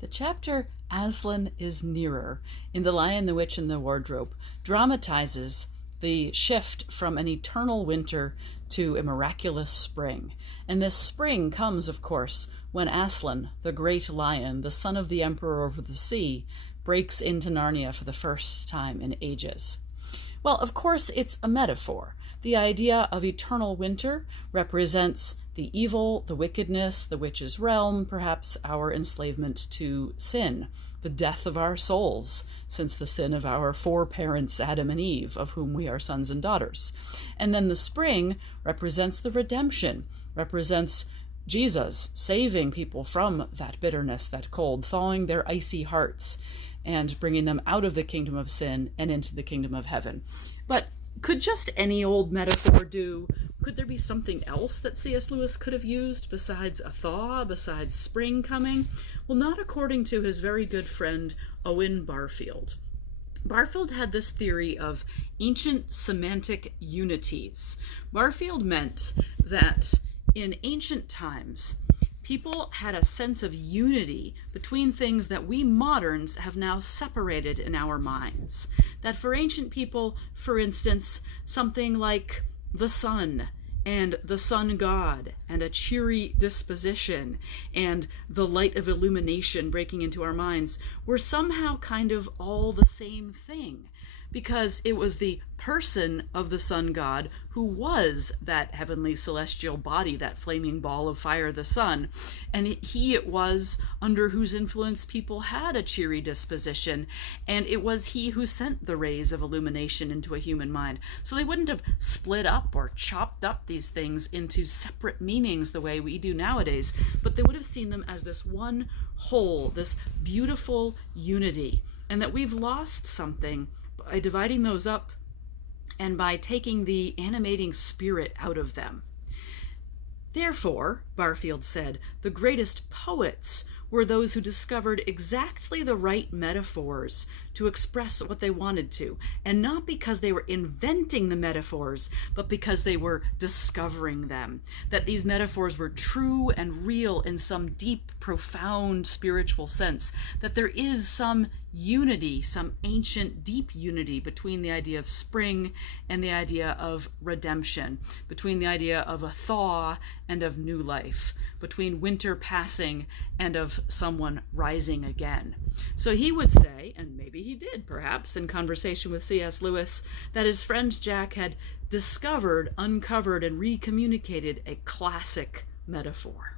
The chapter Aslan is Nearer in The Lion, the Witch, and the Wardrobe dramatizes the shift from an eternal winter to a miraculous spring. And this spring comes, of course, when Aslan, the great lion, the son of the emperor over the sea, breaks into Narnia for the first time in ages. Well, of course, it's a metaphor. The idea of eternal winter represents the evil, the wickedness, the witch's realm, perhaps our enslavement to sin, the death of our souls, since the sin of our foreparents, Adam and Eve, of whom we are sons and daughters. And then the spring represents the redemption, represents Jesus saving people from that bitterness, that cold, thawing their icy hearts, and bringing them out of the kingdom of sin and into the kingdom of heaven. But could just any old metaphor do? Could there be something else that C.S. Lewis could have used besides a thaw, besides spring coming? Well, not according to his very good friend Owen Barfield. Barfield had this theory of ancient semantic unities. Barfield meant that in ancient times, people had a sense of unity between things that we moderns have now separated in our minds. That for ancient people, for instance, something like the sun and the sun god and a cheery disposition and the light of illumination breaking into our minds were somehow kind of all the same thing, because it was the person of the sun god who was that heavenly celestial body, that flaming ball of fire, the sun. And he it was under whose influence people had a cheery disposition. And it was he who sent the rays of illumination into a human mind. So they wouldn't have split up or chopped up these things into separate meanings the way we do nowadays, but they would have seen them as this one whole, this beautiful unity. And that we've lost something by dividing those up and by taking the animating spirit out of them. Therefore, Barfield said, the greatest poets were those who discovered exactly the right metaphors to express what they wanted to, and not because they were inventing the metaphors, but because they were discovering them, that these metaphors were true and real in some deep, profound spiritual sense, that there is some unity, some ancient, deep unity between the idea of spring and the idea of redemption, between the idea of a thaw and of new life, between winter passing and of someone rising again. So he would say, and maybe he did perhaps in conversation with C.S. Lewis, that his friend Jack had discovered, uncovered, and recommunicated a classic metaphor.